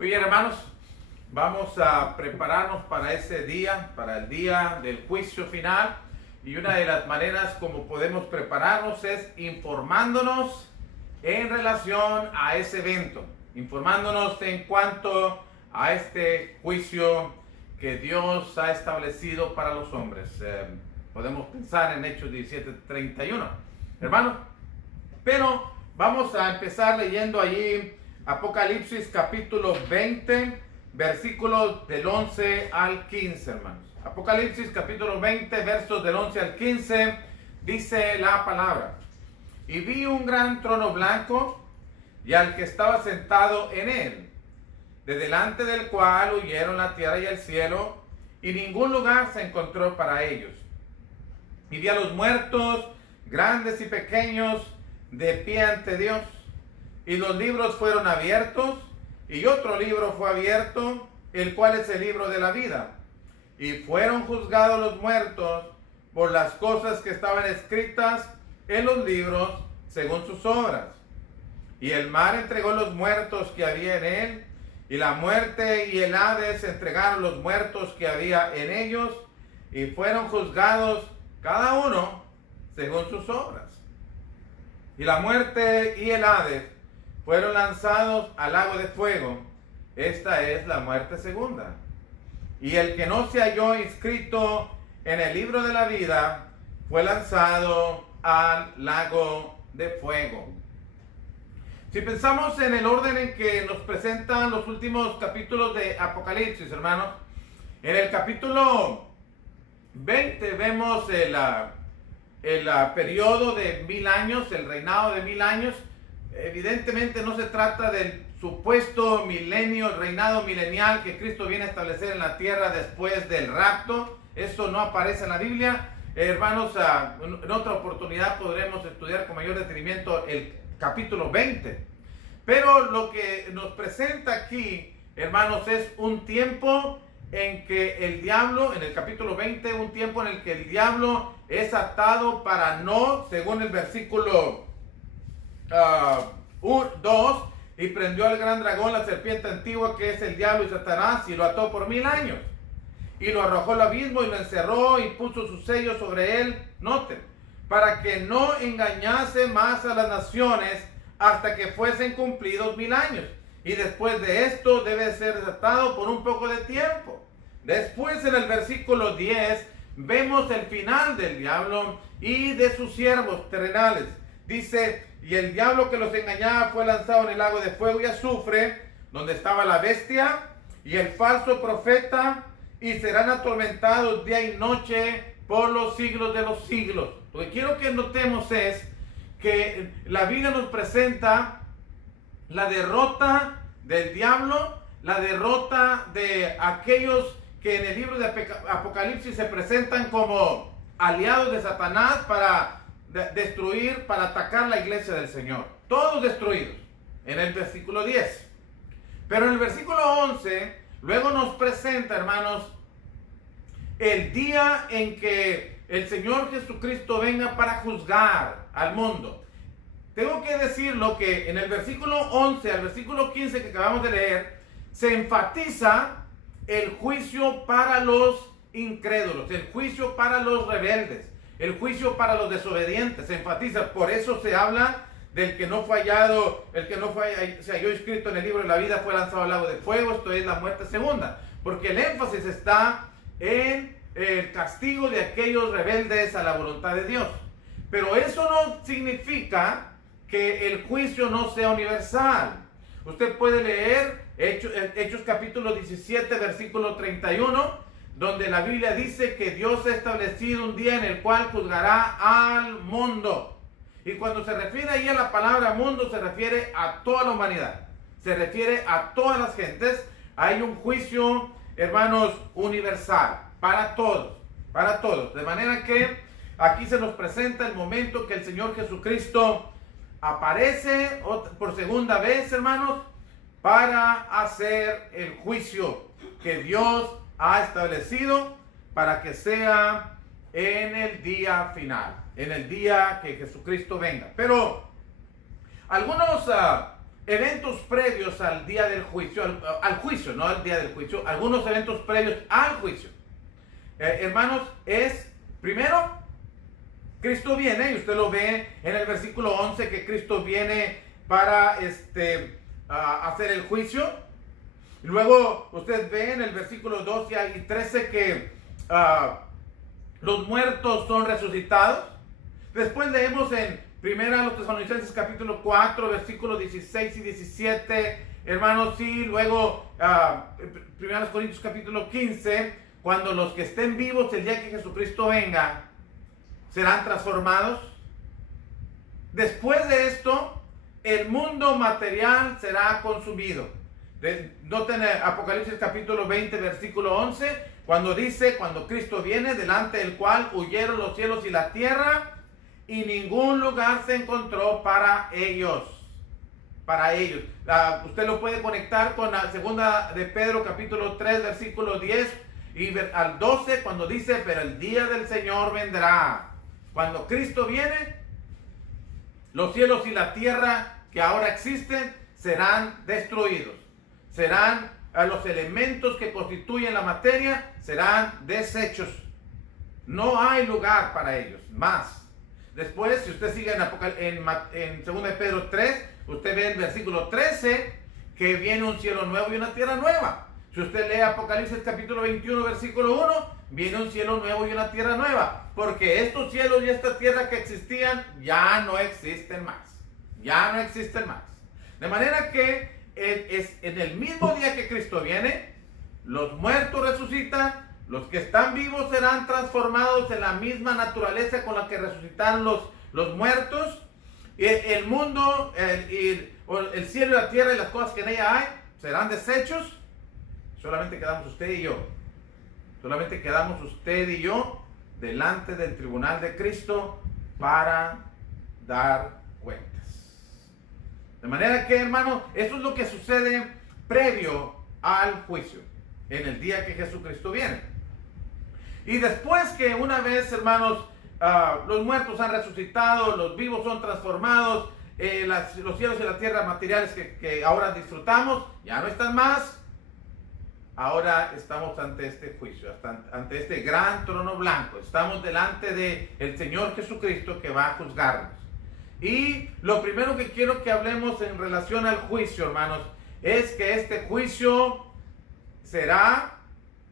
Muy bien, hermanos, vamos a prepararnos para ese día, para el día del juicio final. Y una de las maneras como podemos prepararnos es informándonos en relación a ese evento, informándonos en cuanto a este juicio que Dios ha establecido para los hombres. Podemos pensar en Hechos 17:31, hermanos, pero vamos a empezar leyendo allí Apocalipsis capítulo 20, versículos del 11 al 15, hermanos. Apocalipsis capítulo 20, versos del 11 al 15, dice la palabra: Y vi un gran trono blanco y al que estaba sentado en él, de delante del cual huyeron la tierra y el cielo, y ningún lugar se encontró para ellos. Y vi a los muertos, grandes y pequeños, de pie ante Dios. Y los libros fueron abiertos, y otro libro fue abierto, el cual es el libro de la vida. Y fueron juzgados los muertos por las cosas que estaban escritas en los libros según sus obras. Y el mar entregó los muertos que había en él, y la muerte y el Hades entregaron los muertos que había en ellos, y fueron juzgados cada uno según sus obras. Y la muerte y el Hades fueron lanzados al lago de fuego. Esta es la muerte segunda. Y el que no se halló inscrito en el libro de la vida fue lanzado al lago de fuego. Si pensamos en el orden en que nos presentan los últimos capítulos de Apocalipsis, hermanos, en el capítulo 20 vemos el periodo de 1000 años, el reinado de 1000 años. Evidentemente no se trata del supuesto milenio, el reinado milenial que Cristo viene a establecer en la tierra después del rapto. Eso no aparece en la Biblia. Hermanos, en otra oportunidad podremos estudiar con mayor detenimiento el capítulo 20. Pero lo que nos presenta aquí, hermanos, es un tiempo en que el diablo, en el capítulo 20, un tiempo en el que el diablo es atado para no, según el versículo 2, y prendió al gran dragón, la serpiente antigua, que es el diablo y Satanás, y lo ató por 1000 años. Y lo arrojó al abismo y lo encerró y puso su sello sobre él, noten, para que no engañase más a las naciones hasta que fuesen cumplidos 1000 años. Y después de esto debe ser desatado por un poco de tiempo. Después, en el versículo 10, vemos el final del diablo y de sus siervos terrenales. Dice: y el diablo que los engañaba fue lanzado en el lago de fuego y azufre, donde estaba la bestia y el falso profeta, y serán atormentados día y noche por los siglos de los siglos. Lo que quiero que notemos es que la Biblia nos presenta la derrota del diablo, la derrota de aquellos que en el libro de Apocalipsis se presentan como aliados de Satanás para destruir, para atacar la iglesia del Señor. Todos destruidos en el versículo 10. Pero en el versículo 11 luego nos presenta, hermanos, el día en que el Señor Jesucristo venga para juzgar al mundo. Tengo que decirlo que en el versículo 11 al versículo 15 que acabamos de leer, se enfatiza el juicio para los incrédulos, el juicio para los rebeldes, el juicio para los desobedientes. Se enfatiza, por eso se habla del que no fue hallado, el que no se halló inscrito en el libro de la vida fue lanzado al lago de fuego. Esto es la muerte segunda, porque el énfasis está en el castigo de aquellos rebeldes a la voluntad de Dios. Pero eso no significa que el juicio no sea universal. Usted puede leer Hechos capítulo 17, versículo 31, donde la Biblia dice que Dios ha establecido un día en el cual juzgará al mundo. Y cuando se refiere ahí a la palabra mundo, se refiere a toda la humanidad, se refiere a todas las gentes. Hay un juicio, hermanos, universal, para todos, para todos. De manera que aquí se nos presenta el momento que el Señor Jesucristo aparece por segunda vez, hermanos, para hacer el juicio que Dios ha establecido para que sea en el día final, en el día que Jesucristo venga. Pero algunos eventos previos al día del juicio, al juicio, no al día del juicio, algunos eventos previos al juicio. Hermanos, es primero, Cristo viene, y usted lo ve en el versículo 11, que Cristo viene para hacer el juicio. Luego usted ve en el versículo 12 y 13 que los muertos son resucitados. Después leemos en Primera los Tesalonicenses capítulo 4, versículos 16 y 17, hermanos, sí. Luego Primera Corintios capítulo 15, cuando los que estén vivos el día que Jesucristo venga serán transformados. Después de esto, el mundo material será consumido. Noten Apocalipsis capítulo 20, versículo 11, cuando dice, cuando Cristo viene, delante del cual huyeron los cielos y la tierra, y ningún lugar se encontró para ellos. Para ellos. Usted lo puede conectar con la segunda de Pedro capítulo 3, versículo 10 y al 12, cuando dice, pero el día del Señor vendrá. Cuando Cristo viene, los cielos y la tierra que ahora existen serán destruidos. Serán los elementos que constituyen la materia, serán deshechos. No hay lugar para ellos más. Después, si usted sigue en 2 de Pedro 3, usted ve el versículo 13, que viene un cielo nuevo y una tierra nueva. Si usted lee Apocalipsis capítulo 21, versículo 1, viene un cielo nuevo y una tierra nueva. Porque estos cielos y esta tierra que existían ya no existen más. Ya no existen más. De manera que es en el mismo día que Cristo viene, los muertos resucitan, los que están vivos serán transformados en la misma naturaleza con la que resucitaron los muertos. El mundo, el cielo y la tierra y las cosas que en ella hay serán deshechos. Solamente quedamos usted y yo. Solamente quedamos usted y yo delante del tribunal de Cristo para dar cuentas. De manera que, hermano, eso es lo que sucede previo al juicio, en el día que Jesucristo viene. Y después que una vez, hermanos, los muertos han resucitado, los vivos son transformados, los cielos y la tierra materiales que ahora disfrutamos ya no están más. Ahora estamos ante este juicio, ante este gran trono blanco. Estamos delante del Señor Jesucristo que va a juzgarnos. Y lo primero que quiero que hablemos en relación al juicio, hermanos, es que este juicio será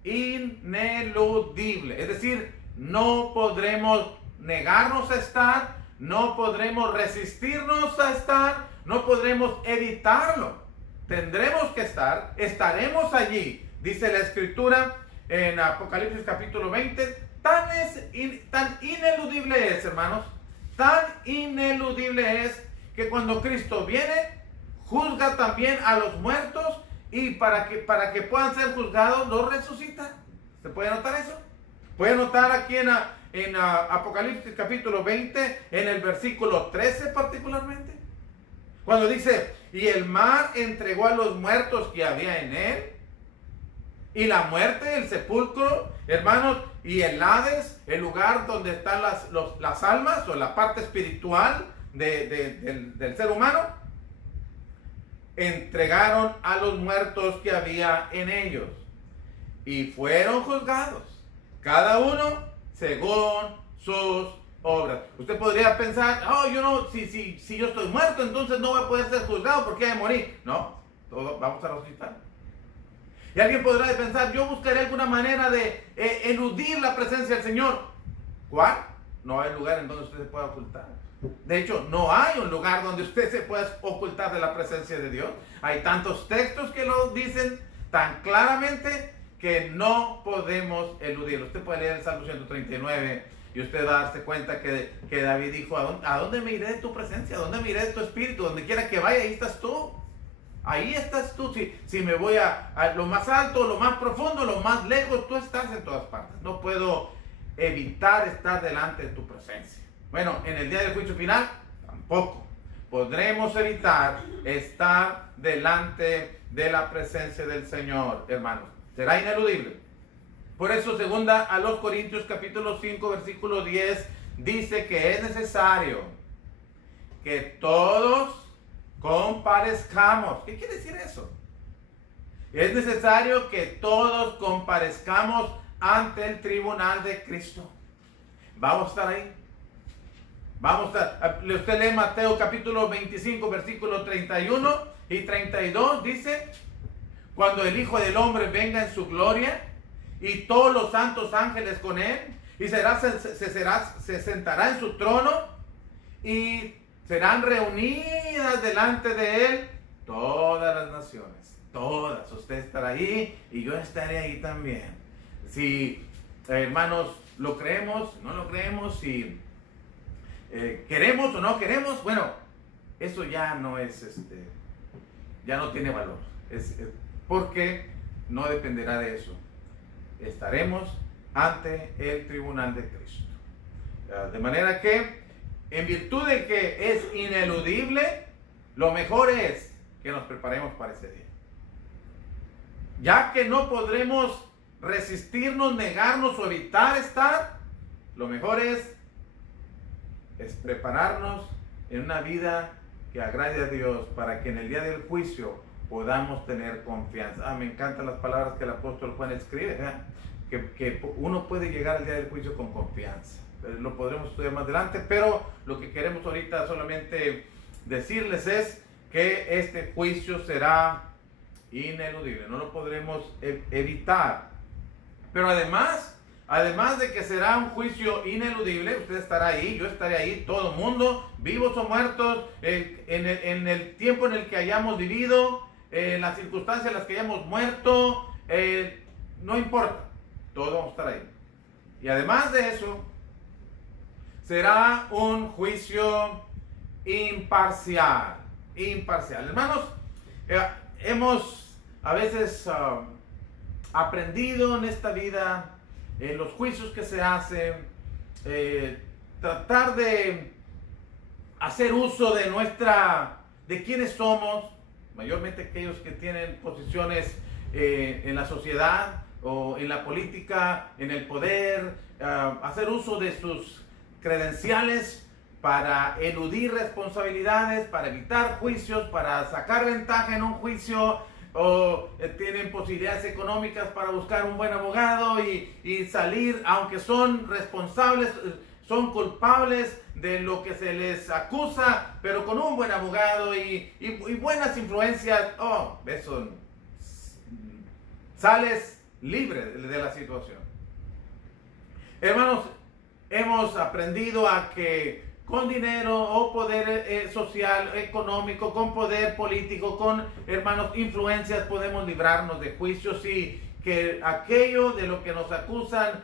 ineludible. Es decir, no podremos negarnos a estar, no podremos resistirnos a estar, no podremos evitarlo. Tendremos que estar, estaremos allí. Dice la Escritura en Apocalipsis capítulo 20, tan ineludible es, hermanos, tan ineludible es que cuando Cristo viene, juzga también a los muertos, y para que puedan ser juzgados, los resucita. ¿Se puede notar eso? Puede notar aquí en Apocalipsis capítulo 20, en el versículo 13 particularmente, cuando dice, y el mar entregó a los muertos que había en él, y la muerte, el sepulcro, hermanos, y el Hades, el lugar donde están las almas, o la parte espiritual del ser humano, entregaron a los muertos que había en ellos, y fueron juzgados, cada uno según sus obras. Usted podría pensar, si yo estoy muerto, entonces no voy a poder ser juzgado porque he de morir. No, todos vamos a resucitar. Y alguien podrá pensar, yo buscaré alguna manera de eludir la presencia del Señor. ¿Cuál? No hay lugar en donde usted se pueda ocultar. De hecho, no hay un lugar donde usted se pueda ocultar de la presencia de Dios. Hay tantos textos que lo dicen tan claramente que no podemos eludirlo. Usted puede leer el Salmo 139 y usted va a darse cuenta que David dijo, ¿a dónde me iré de tu presencia? ¿A dónde me iré de tu espíritu? Donde quiera que vaya, ahí estás tú. Ahí estás tú. Si me voy a lo más alto, lo más profundo, lo más lejos, tú estás en todas partes. No puedo evitar estar delante de tu presencia. Bueno, en el día del juicio final, tampoco podremos evitar estar delante de la presencia del Señor, hermanos. Será ineludible. Por eso, segunda a los Corintios capítulo 5, versículo 10, dice que es necesario que todos comparezcamos. ¿Qué quiere decir eso? Es necesario que todos comparezcamos ante el tribunal de Cristo. Vamos a estar ahí. Vamos a estar. Usted lee Mateo capítulo 25, versículos 31 y 32. Dice: cuando el Hijo del Hombre venga en su gloria y todos los santos ángeles con él, y se sentará en su trono, y serán reunidas delante de él todas las naciones. Todas. Usted estará ahí y yo estaré ahí también. Si, hermanos, lo creemos, no lo creemos, si queremos o no queremos, bueno, eso ya no es, ya no tiene valor. Porque no dependerá de eso. Estaremos ante el tribunal de Cristo. De manera que, en virtud de que es ineludible, lo mejor es que nos preparemos para ese día. Ya que no podremos resistirnos, negarnos o evitar estar, lo mejor es prepararnos en una vida que agrade a Dios, para que en el día del juicio podamos tener confianza. Me encantan las palabras que el apóstol Juan escribe, que uno puede llegar al día del juicio con confianza. Lo podremos estudiar más adelante, pero lo que queremos ahorita solamente decirles es que este juicio será ineludible, no lo podremos evitar. Pero además de que será un juicio ineludible, usted estará ahí, yo estaré ahí, todo el mundo, vivos o muertos, en el tiempo en el que hayamos vivido, en las circunstancias en las que hayamos muerto, no importa, todos vamos a estar ahí. Y además de eso, será un juicio imparcial. Hermanos, hemos a veces aprendido en esta vida, en los juicios que se hacen, tratar de hacer uso de quiénes somos, mayormente aquellos que tienen posiciones en la sociedad o en la política, en el poder, hacer uso de sus credenciales para eludir responsabilidades, para evitar juicios, para sacar ventaja en un juicio, o tienen posibilidades económicas para buscar un buen abogado y salir, aunque son responsables, son culpables de lo que se les acusa, pero con un buen abogado y buenas influencias, eso, sales libre de la situación. Hermanos, hemos aprendido a que con dinero o poder social, económico, con poder político, con, hermanos, influencias, podemos librarnos de juicios, y que aquello de lo que nos acusan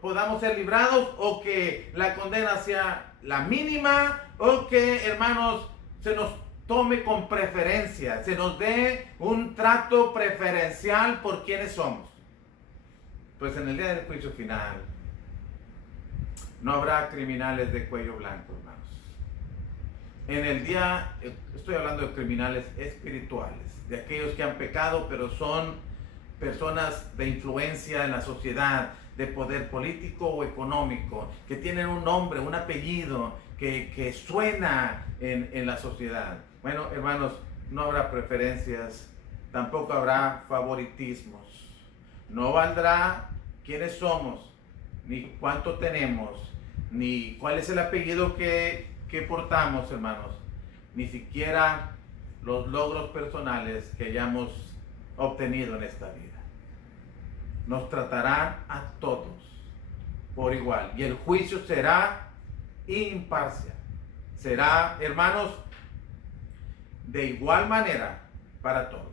podamos ser librados, o que la condena sea la mínima, o que, hermanos, se nos tome con preferencia, se nos dé un trato preferencial por quienes somos. Pues en el día del juicio final no habrá criminales de cuello blanco, hermanos. En el día, estoy hablando de criminales espirituales, de aquellos que han pecado, pero son personas de influencia en la sociedad, de poder político o económico, que tienen un nombre, un apellido, que suena en la sociedad. Bueno, hermanos, no habrá preferencias, tampoco habrá favoritismos. No valdrá quiénes somos, ni cuánto tenemos, ni cuál es el apellido que portamos, hermanos, ni siquiera los logros personales que hayamos obtenido en esta vida. Nos tratarán a todos por igual, y el juicio será imparcial. Será, hermanos, de igual manera para todos.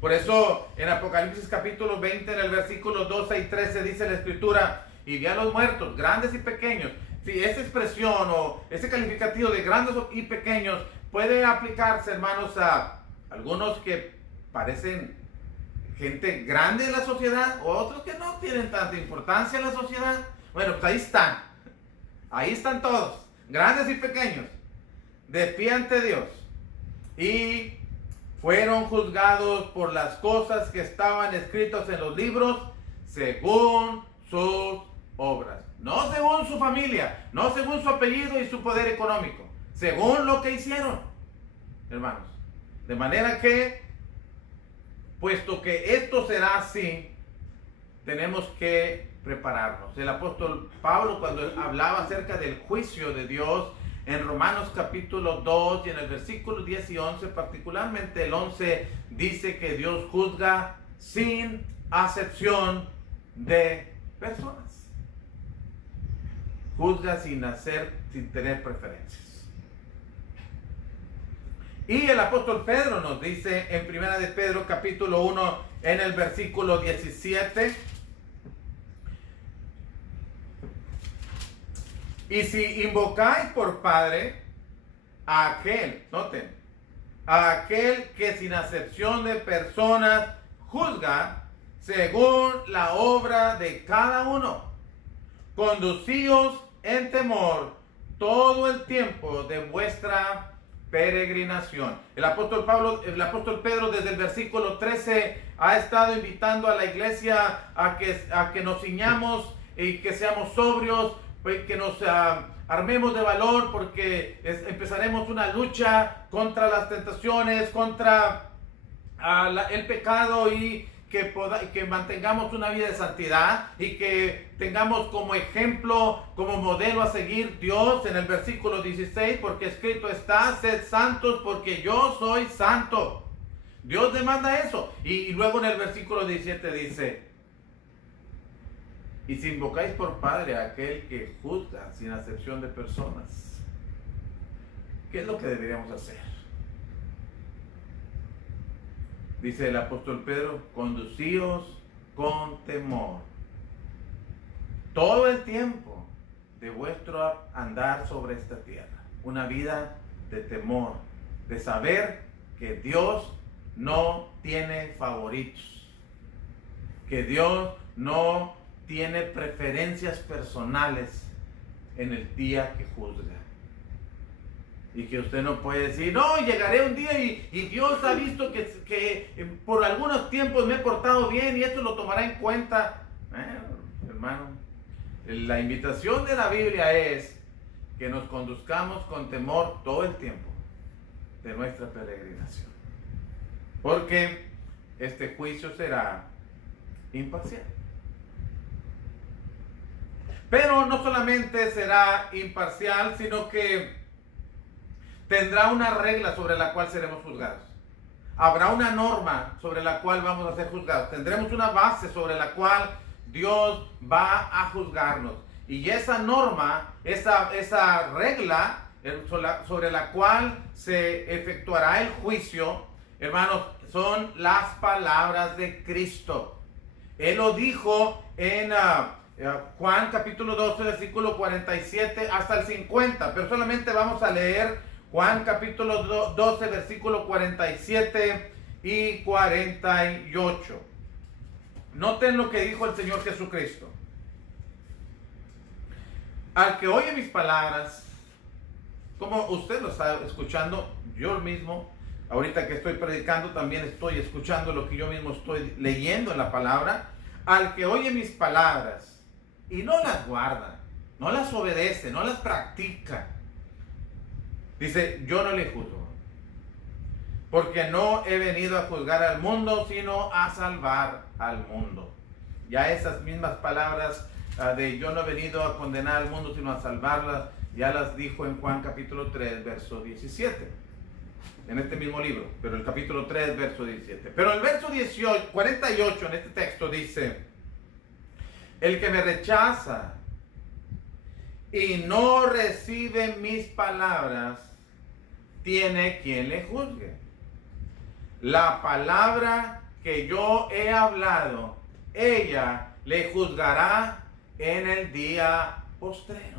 Por eso en Apocalipsis capítulo 20, en el versículo 12 y 13 dice la Escritura: y vi a los muertos, grandes y pequeños. Si esa expresión o ese calificativo de grandes y pequeños puede aplicarse, hermanos, a algunos que parecen gente grande en la sociedad, o otros que no tienen tanta importancia en la sociedad. Bueno, pues ahí están todos, grandes y pequeños, de pie ante Dios, y fueron juzgados por las cosas que estaban escritas en los libros según sus obras. No según su familia, no según su apellido y su poder económico, según lo que hicieron. hermanos. De manera que, puesto que esto será así, tenemos que prepararnos. El apóstol Pablo, cuando hablaba acerca del juicio de Dios, en Romanos capítulo 2 y en el versículo 10 y 11, particularmente el 11, dice que Dios juzga sin acepción de personas. Juzga sin tener preferencias. Y el apóstol Pedro nos dice en primera de Pedro capítulo 1 en el versículo 17: y si invocáis por Padre a aquel, noten, a aquel que sin acepción de personas juzga según la obra de cada uno, conducíos en temor todo el tiempo de vuestra peregrinación. El apóstol Pedro desde el versículo 13 ha estado invitando a la iglesia a que nos ciñamos y que seamos sobrios, que nos armemos de valor, porque empezaremos una lucha contra las tentaciones, contra el pecado, y que mantengamos una vida de santidad y que tengamos como ejemplo, como modelo a seguir Dios en el versículo 16, porque escrito está: sed santos porque yo soy santo. Dios demanda eso. Y luego en el versículo 17 dice: y si invocáis por Padre a aquel que juzga sin acepción de personas. ¿Qué es lo que deberíamos hacer? Dice el apóstol Pedro: conducíos con temor todo el tiempo de vuestro andar sobre esta tierra. Una vida de temor, de saber que Dios no tiene favoritos, que Dios no tiene preferencias personales en el día que juzga. Y que usted no puede decir: no, llegaré un día y Dios ha visto que por algunos tiempos me he portado bien y esto lo tomará en cuenta. Hermano, la invitación de la Biblia es que nos conduzcamos con temor todo el tiempo de nuestra peregrinación, porque este juicio será imparcial. Pero no solamente será imparcial, sino que tendrá una regla sobre la cual seremos juzgados. Habrá una norma sobre la cual vamos a ser juzgados. Tendremos una base sobre la cual Dios va a juzgarnos. Y esa norma, esa regla sobre la cual se efectuará el juicio, hermanos, son las palabras de Cristo. Él lo dijo en Juan capítulo 12, versículo 47 hasta el 50. Pero solamente vamos a leer Juan capítulo 12, versículo 47 y 48. Noten lo que dijo el Señor Jesucristo: al que oye mis palabras, como usted lo está escuchando, yo mismo, ahorita que estoy predicando, también estoy escuchando lo que yo mismo estoy leyendo en la palabra. Al que oye mis palabras y no las guarda, no las obedece, no las practica, dice: yo no le juzgo, porque no he venido a juzgar al mundo, sino a salvar al mundo. Ya esas mismas palabras de yo no he venido a condenar al mundo, sino a salvarlas, ya las dijo en Juan capítulo 3, verso 17. En este mismo libro, pero el capítulo 3, verso 17. Pero el verso 48 en este texto dice: el que me rechaza y no recibe mis palabras, tiene quien le juzgue. La palabra que yo he hablado, ella le juzgará en el día postrero.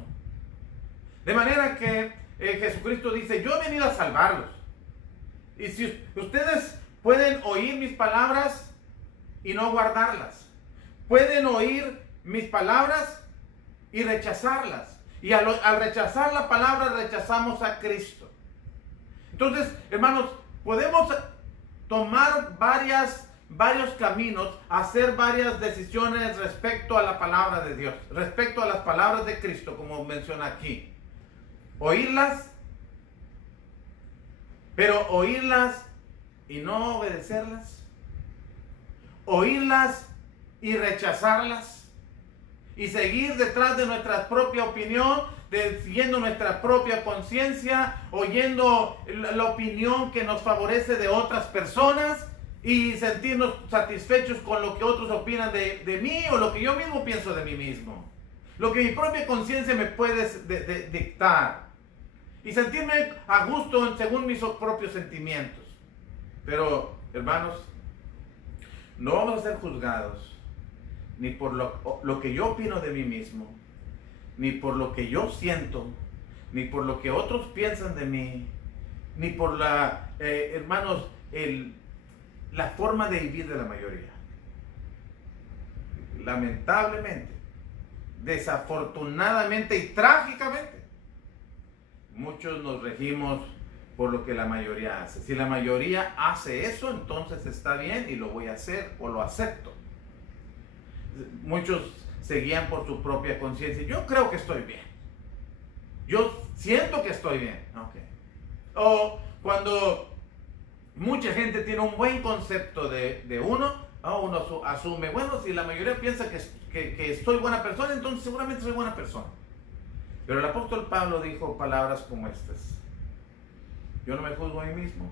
De manera que Jesucristo dice: yo he venido a salvarlos. Y si ustedes pueden oír mis palabras y no guardarlas, pueden oír mis palabras y rechazarlas. Y al rechazar la palabra, rechazamos a Cristo. Entonces, hermanos, podemos tomar varios caminos, hacer varias decisiones respecto a la palabra de Dios, respecto a las palabras de Cristo, como menciona aquí. Oírlas Pero oírlas y no obedecerlas, oírlas y rechazarlas, y seguir detrás de nuestra propia opinión, siguiendo nuestra propia conciencia, oyendo la opinión que nos favorece de otras personas y sentirnos satisfechos con lo que otros opinan de mí o lo que yo mismo pienso de mí mismo. Lo que mi propia conciencia me puede dictar. Y sentirme a gusto según mis propios sentimientos. Pero, hermanos, no vamos a ser juzgados ni por lo que yo opino de mí mismo, ni por lo que yo siento, ni por lo que otros piensan de mí, ni por hermanos, la forma de vivir de la mayoría. Lamentablemente, desafortunadamente y trágicamente, muchos nos regimos por lo que la mayoría hace. Si la mayoría hace eso, entonces está bien y lo voy a hacer o lo acepto. Muchos se guían por su propia conciencia. Yo creo que estoy bien. Yo siento que estoy bien. Okay. O cuando mucha gente tiene un buen concepto de uno, uno asume, bueno, si la mayoría piensa que soy buena persona, entonces seguramente soy buena persona. Pero el apóstol Pablo dijo palabras como estas: yo no me juzgo a mí mismo.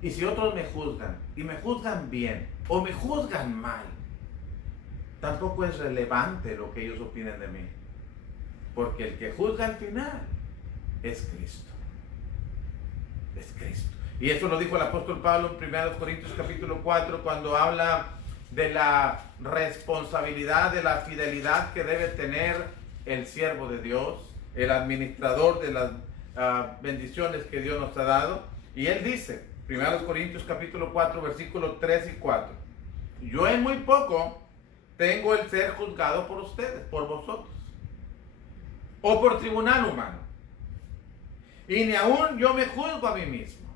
Y si otros me juzgan, y me juzgan bien, o me juzgan mal, tampoco es relevante lo que ellos opinen de mí. Porque el que juzga al final es Cristo. Es Cristo. Y eso lo dijo el apóstol Pablo en 1 Corintios capítulo 4, cuando habla de la responsabilidad, de la fidelidad que debe tener el siervo de Dios, el administrador de las bendiciones que Dios nos ha dado. Y él dice, 1 Corintios capítulo 4, versículos 3 y 4, yo en muy poco tengo el ser juzgado por ustedes, por vosotros, o por tribunal humano, y ni aún yo me juzgo a mí mismo,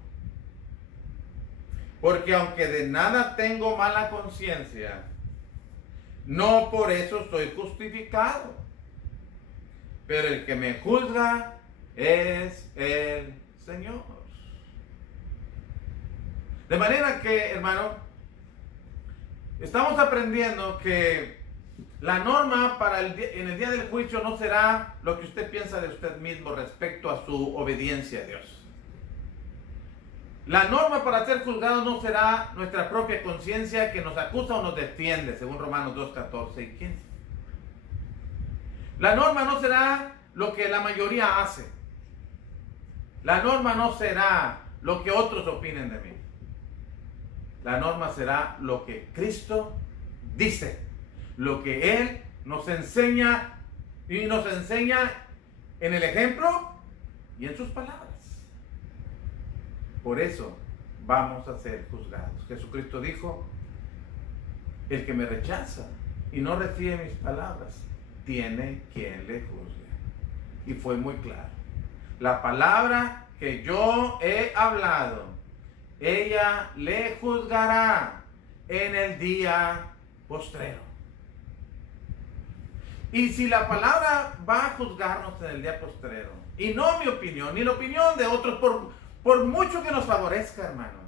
porque aunque de nada tengo mala conciencia, no por eso soy justificado, pero el que me juzga es el Señor. De manera que, hermano, estamos aprendiendo que la norma en el día del juicio no será lo que usted piensa de usted mismo respecto a su obediencia a Dios. La norma para ser juzgado no será nuestra propia conciencia que nos acusa o nos defiende, según Romanos 2, 14 y 15. La norma no será lo que la mayoría hace. La norma no será lo que otros opinen de mí. La norma será lo que Cristo dice, lo que Él nos enseña, y nos enseña en el ejemplo y en sus palabras. Por eso vamos a ser juzgados. Jesucristo dijo, el que me rechaza y no recibe mis palabras, tiene quien le juzgue. Y fue muy claro. La palabra que yo he hablado, ella le juzgará en el día postrero. Y si la palabra va a juzgarnos en el día postrero, y no mi opinión, ni la opinión de otros, por mucho que nos favorezca, hermanos,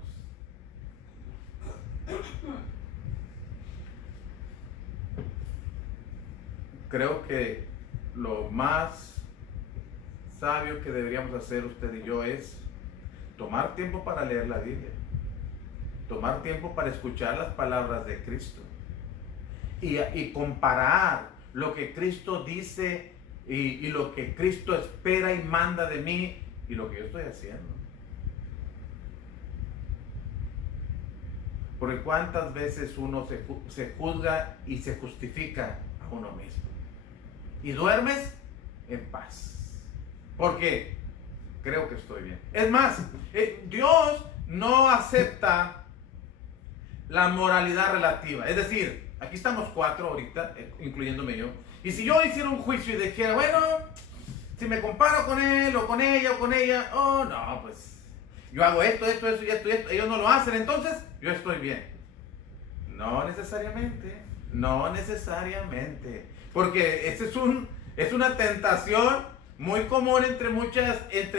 creo que lo más sabio que deberíamos hacer usted y yo es tomar tiempo para leer la Biblia, tomar tiempo para escuchar las palabras de Cristo y comparar lo que Cristo dice y lo que Cristo espera y manda de mí y lo que yo estoy haciendo. Porque cuántas veces uno se juzga y se justifica a uno mismo y duermes en paz porque creo que estoy bien. Es más, Dios no acepta la moralidad relativa. Es decir, aquí estamos 4 ahorita, incluyéndome yo. Y si yo hiciera un juicio y dijera, bueno, si me comparo con él o con ella, oh no, pues yo hago esto y esto, ellos no lo hacen, entonces yo estoy bien. No necesariamente, no necesariamente. Porque ese es una tentación muy común entre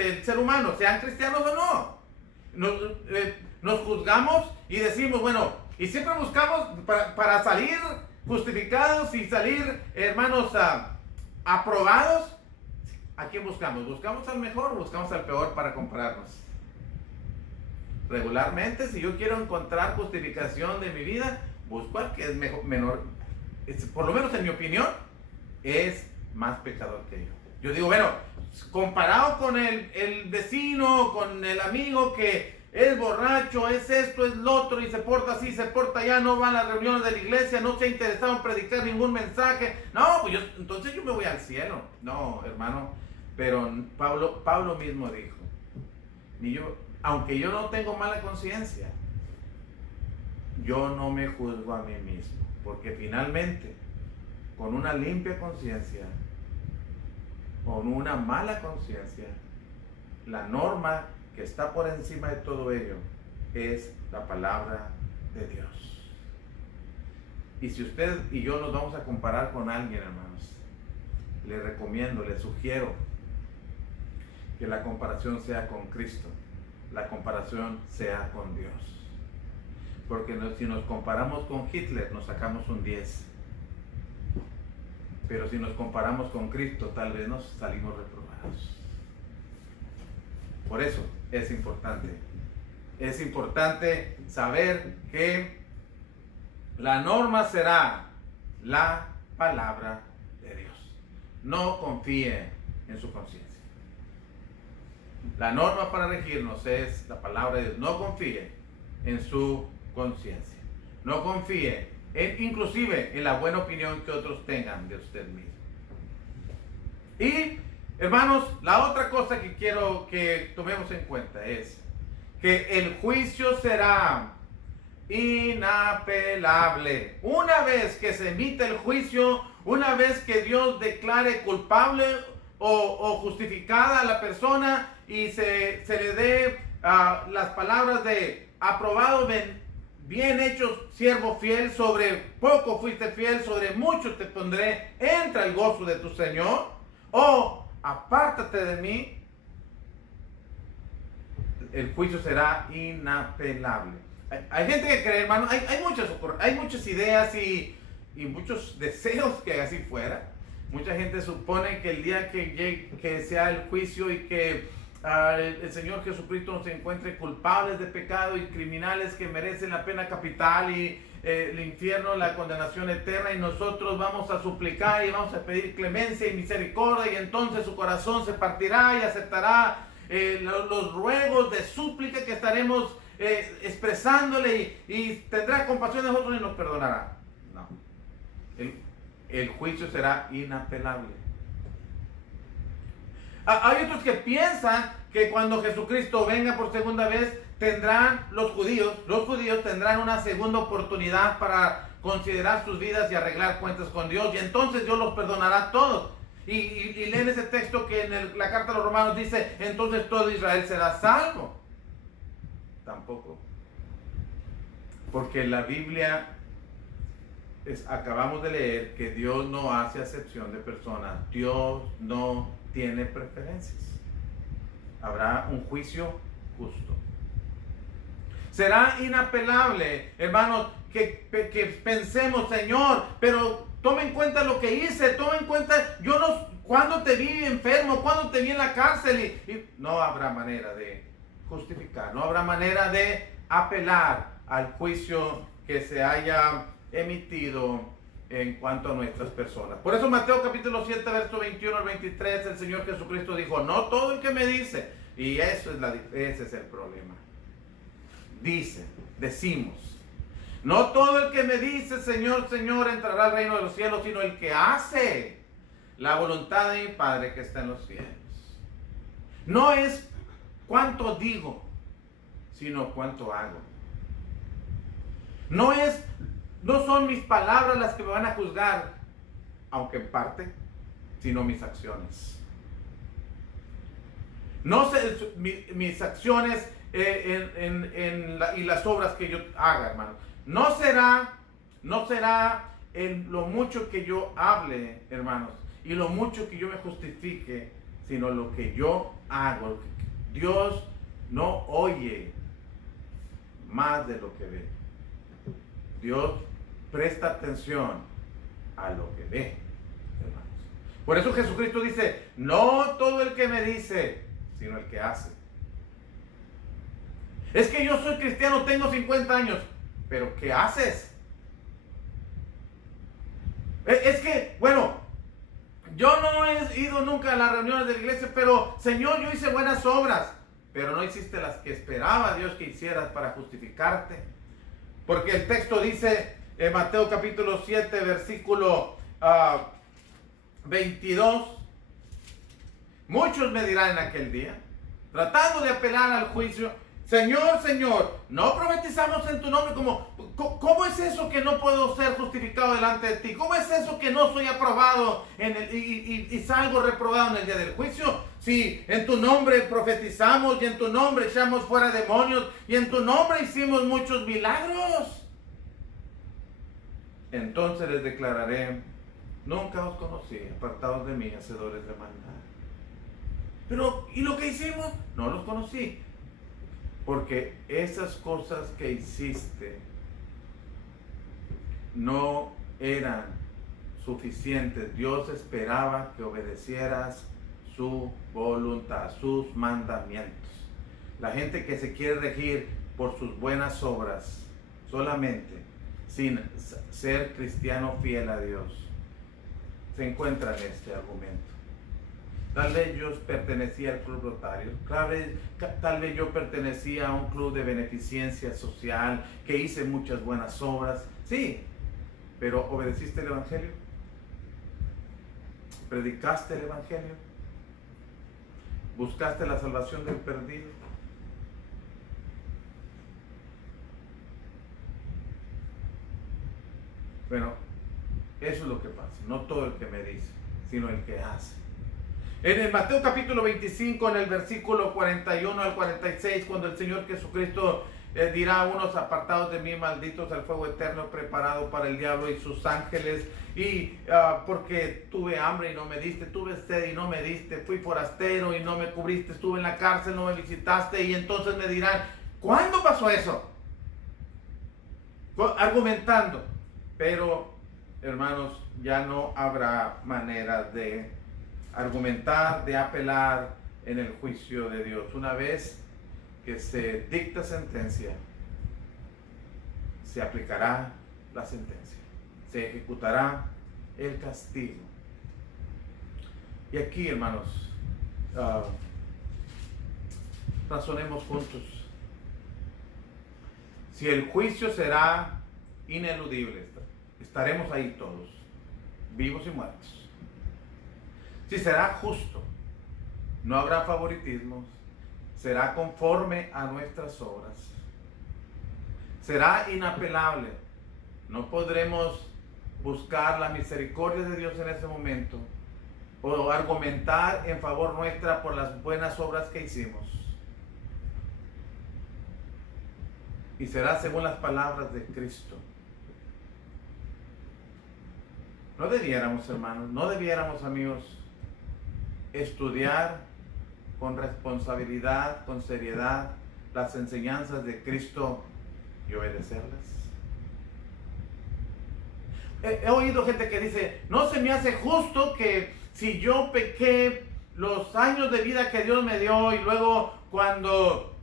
el ser humano, sean cristianos o no. Nos juzgamos y decimos, bueno, y siempre buscamos para salir justificados y salir, hermanos, aprobados. ¿A quién buscamos? ¿Buscamos al mejor o buscamos al peor para compararnos? Regularmente, si yo quiero encontrar justificación de mi vida, busco al que es menor, por lo menos en mi opinión, es más pecador que yo. Yo digo, bueno, comparado con el vecino, con el amigo que es borracho, es esto, es lo otro, y se porta así, se porta allá, no va a las reuniones de la iglesia, no se ha interesado en predicar ningún mensaje. No, pues entonces yo me voy al cielo. No, hermano, pero Pablo mismo dijo, aunque yo no tengo mala conciencia, yo no me juzgo a mí mismo, porque finalmente, con una limpia conciencia, con una mala conciencia, la norma que está por encima de todo ello es la palabra de Dios. Y si usted y yo nos vamos a comparar con alguien, hermanos, le recomiendo, le sugiero que la comparación sea con Cristo, la comparación sea con Dios. Porque si nos comparamos con Hitler, nos sacamos un 10. Pero si nos comparamos con Cristo, tal vez nos salimos reprobados. Por eso es importante saber que la norma será la palabra de Dios. No confíe en su conciencia. La norma para regirnos es la palabra de Dios. No confíe en su conciencia. No confíe inclusive en la buena opinión que otros tengan de usted mismo. Y, hermanos, la otra cosa que quiero que tomemos en cuenta es que el juicio será inapelable. Una vez que se emite el juicio, una vez que Dios declare culpable o justificada a la persona y se le dé las palabras de aprobado, bien hecho, siervo fiel, sobre poco fuiste fiel, sobre mucho te pondré, entra el gozo de tu Señor, o apártate de mí, el juicio será inapelable. Hay gente que cree, hermano, hay muchas ideas y muchos deseos que así fuera. Mucha gente supone que el día que sea el juicio y que el Señor Jesucristo nos encuentre culpables de pecado y criminales que merecen la pena capital y el infierno, la condenación eterna, y nosotros vamos a suplicar y vamos a pedir clemencia y misericordia, y entonces su corazón se partirá y aceptará los ruegos de súplica que estaremos expresándole y tendrá compasión de nosotros y nos perdonará. No, el juicio será inapelable. Hay otros que piensan que cuando Jesucristo venga por segunda vez, los judíos tendrán una segunda oportunidad para considerar sus vidas y arreglar cuentas con Dios, y entonces Dios los perdonará a todos. Y leen ese texto que en la carta a los Romanos dice, entonces todo Israel será salvo. Tampoco. Porque en la Biblia acabamos de leer que Dios no hace acepción de personas. Dios no tiene preferencias. Habrá un juicio justo. Será inapelable, hermanos, que pensemos, Señor, pero toma en cuenta lo que hice, toma en cuenta, cuando te vi enfermo, cuando te vi en la cárcel, y no habrá manera de justificar, no habrá manera de apelar al juicio que se haya emitido en cuanto a nuestras personas. Por eso Mateo capítulo 7, verso 21 al 23, el Señor Jesucristo dijo, no todo el que me dice, y ese es el problema. Decimos, no todo el que me dice Señor, Señor entrará al reino de los cielos, sino el que hace la voluntad de mi Padre que está en los cielos. No es cuánto digo, sino cuánto hago. No son mis palabras las que me van a juzgar, aunque en parte, sino mis acciones. No sé, mis acciones y las obras que yo haga, hermano. No será lo mucho que yo hable, hermanos, y lo mucho que yo me justifique, sino lo que yo hago. Dios no oye más de lo que ve. Dios presta atención a lo que ve, hermanos. Por eso Jesucristo dice, no todo el que me dice, sino el que hace. Es que yo soy cristiano, tengo 50 años, pero ¿qué haces? Es que, bueno, yo no he ido nunca a las reuniones de la iglesia, pero Señor, yo hice buenas obras, pero no hiciste las que esperaba Dios que hicieras para justificarte. Porque el texto dice en Mateo capítulo 7, versículo 22, muchos me dirán en aquel día, tratando de apelar al juicio, Señor, Señor, no profetizamos en tu nombre. ¿Cómo es eso que no puedo ser justificado delante de ti? ¿Cómo es eso que no soy aprobado y salgo reprobado en el día del juicio? Si en tu nombre profetizamos y en tu nombre echamos fuera demonios y en tu nombre hicimos muchos milagros. Entonces les declararé, nunca os conocí, apartados de mí, hacedores de maldad. Pero, ¿y lo que hicimos? No los conocí. Porque esas cosas que hiciste no eran suficientes. Dios esperaba que obedecieras su voluntad, sus mandamientos. La gente que se quiere regir por sus buenas obras solamente, sin ser cristiano fiel a Dios, se encuentra en este argumento. Tal vez yo pertenecía al club Rotario, tal vez yo pertenecía a un club de beneficencia social, que hice muchas buenas obras, sí, pero ¿obedeciste el Evangelio? ¿Predicaste el Evangelio? ¿Buscaste la salvación del perdido? Bueno, eso es lo que pasa, no todo el que me dice, sino el que hace. En el Mateo capítulo 25, en el versículo 41 al 46, cuando el Señor Jesucristo dirá a unos apartados de mí, malditos al fuego eterno preparado para el diablo y sus ángeles, y porque tuve hambre y no me diste, tuve sed y no me diste, fui forastero y no me cubriste, estuve en la cárcel, no me visitaste, y entonces me dirán, ¿cuándo pasó eso? Argumentando, pero hermanos, ya no habrá manera de argumentar, de apelar en el juicio de Dios. Una vez que se dicta sentencia, se aplicará la sentencia, se ejecutará el castigo. Y aquí, hermanos, razonemos juntos. Si el juicio será ineludible, estaremos ahí todos, vivos y muertos. Si será justo, no habrá favoritismos, será conforme a nuestras obras. Será inapelable, no podremos buscar la misericordia de Dios en ese momento o argumentar en favor nuestra por las buenas obras que hicimos. Y será según las palabras de Cristo. No debiéramos, hermanos, no debiéramos, amigos, estudiar con responsabilidad, con seriedad, las enseñanzas de Cristo y obedecerlas. He oído gente que dice, no se me hace justo que si yo pequé los años de vida que Dios me dio y luego cuando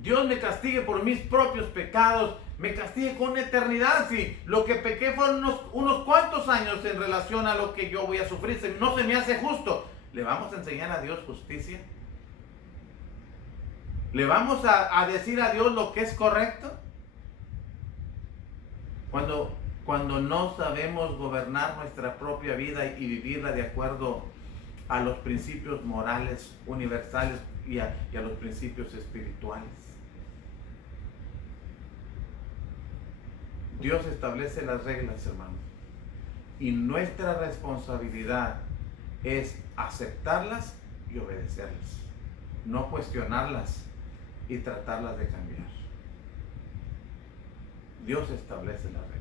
Dios me castigue por mis propios pecados, me castigue con eternidad. Si lo que pequé fueron unos cuantos años en relación a lo que yo voy a sufrir, no se me hace justo. ¿Le vamos a enseñar a Dios justicia? ¿Le vamos a decir a Dios lo que es correcto? Cuando no sabemos gobernar nuestra propia vida y vivirla de acuerdo a los principios morales universales y a los principios espirituales. Dios establece las reglas, hermanos, y nuestra responsabilidad es aceptarlas y obedecerlas, no cuestionarlas y tratarlas de cambiar. Dios establece las reglas.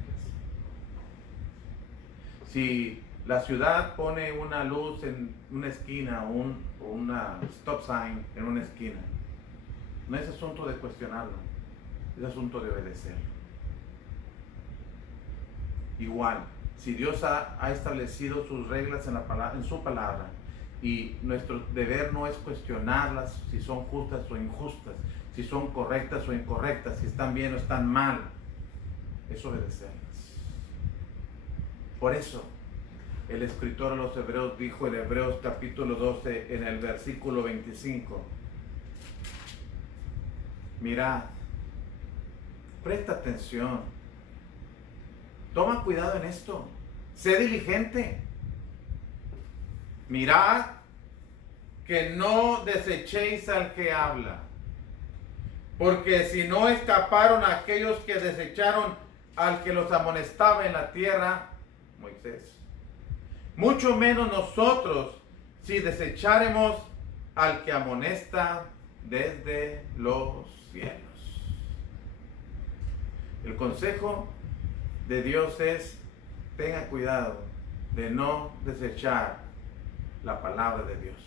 Si La ciudad pone una luz en una esquina o una stop sign en una esquina. No es asunto de cuestionarlo, es asunto de obedecerlo. Igual, si Dios ha establecido sus reglas en su palabra, y nuestro deber no es cuestionarlas si son justas o injustas, si son correctas o incorrectas, si están bien o están mal, es obedecerlas. Por eso, el escritor a los Hebreos dijo en Hebreos capítulo 12, en el versículo 25, mirad, presta atención, toma cuidado en esto, sé diligente, mirad que no desechéis al que habla, porque si no escaparon aquellos que desecharon al que los amonestaba en la tierra, Moisés, mucho menos nosotros si desecharemos al que amonesta desde los cielos. El consejo de Dios es: tenga cuidado de no desechar la palabra de Dios,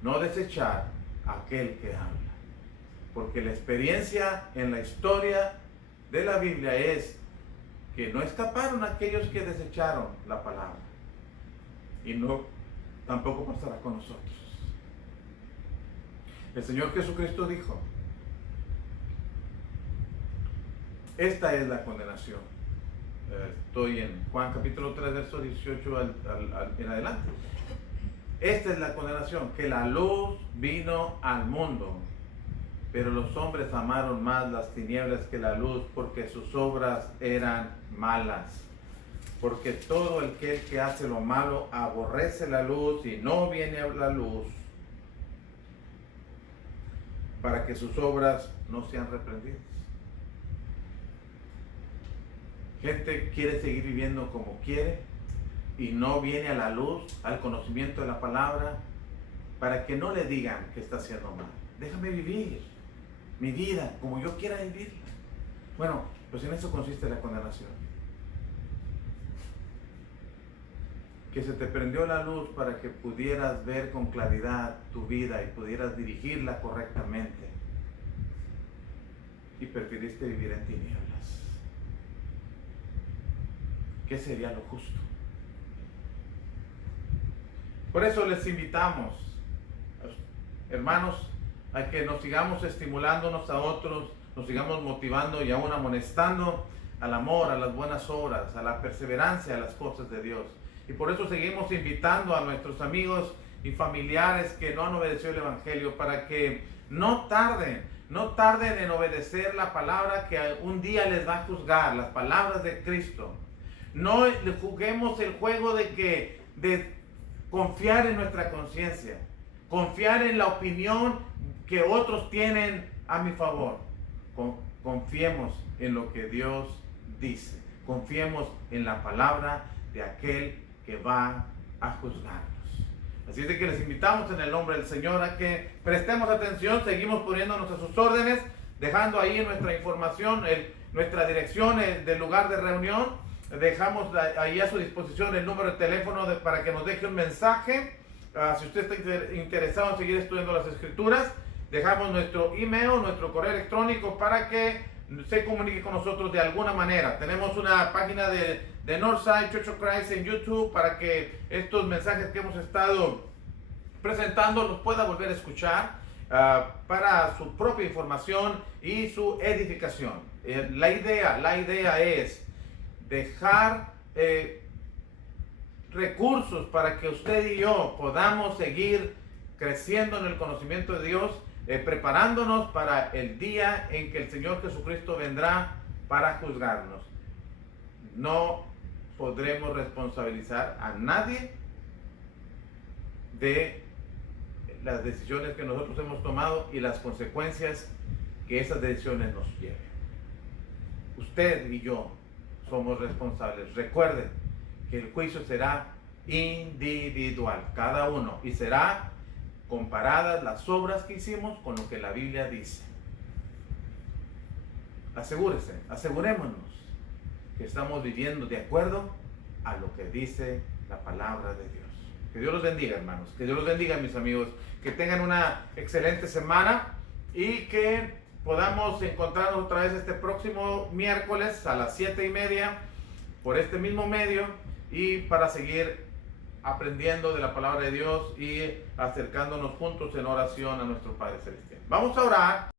no desechar a aquel que habla, porque la experiencia en la historia de la Biblia es que no escaparon aquellos que desecharon la palabra, y no tampoco pasará con nosotros. El Señor Jesucristo dijo: esta es la condenación. Estoy en Juan capítulo 3, verso 18 en adelante. Esta es la condenación, que la luz vino al mundo, pero los hombres amaron más las tinieblas que la luz, porque sus obras eran malas. Porque todo el que hace lo malo aborrece la luz y no viene a la luz, para que sus obras no sean reprendidas. Gente quiere seguir viviendo como quiere y no viene a la luz, al conocimiento de la palabra, para que no le digan que está haciendo mal. Déjame vivir mi vida como yo quiera vivirla. Bueno, pues en eso consiste la condenación. Que se te prendió la luz para que pudieras ver con claridad tu vida y pudieras dirigirla correctamente, y preferiste vivir en tinieblas. ¿Qué sería lo justo? Por eso les invitamos, hermanos, a que nos sigamos estimulando unos a otros, nos sigamos motivando y aún amonestando al amor, a las buenas obras, a la perseverancia, a las cosas de Dios. Y por eso seguimos invitando a nuestros amigos y familiares que no han obedecido el Evangelio, para que no tarden en obedecer la palabra que un día les va a juzgar, las palabras de Cristo. No le juguemos el juego de confiar en nuestra conciencia, confiar en la opinión que otros tienen a mi favor. Confiemos en lo que Dios dice, confiemos en la palabra de aquel que va a juzgarnos. Así es de que les invitamos en el nombre del Señor a que prestemos atención. Seguimos poniéndonos a sus órdenes, dejando ahí nuestra información, nuestra dirección del lugar de reunión. Dejamos ahí a su disposición el número de teléfono para que nos deje un mensaje. Si usted está interesado en seguir estudiando las Escrituras, dejamos nuestro email, nuestro correo electrónico, para que se comunique con nosotros de alguna manera. Tenemos una página de Northside Church of Christ en YouTube, para que estos mensajes que hemos estado presentando los pueda volver a escuchar, para su propia información y su edificación. La idea es dejar recursos para que usted y yo podamos seguir creciendo en el conocimiento de Dios, preparándonos para el día en que el Señor Jesucristo vendrá para juzgarnos. No podremos responsabilizar a nadie de las decisiones que nosotros hemos tomado y las consecuencias que esas decisiones nos lleven. Usted y yo somos responsables. Recuerden que el juicio será individual, cada uno, y será comparadas las obras que hicimos con lo que la Biblia dice. Asegurémonos que estamos viviendo de acuerdo a lo que dice la palabra de Dios. Que Dios los bendiga, hermanos. Que Dios los bendiga, mis amigos. Que tengan una excelente semana y que podamos encontrarnos otra vez este próximo miércoles a las 7:30 por este mismo medio y para seguir aprendiendo de la palabra de Dios y acercándonos juntos en oración a nuestro Padre Celestial. Vamos a orar.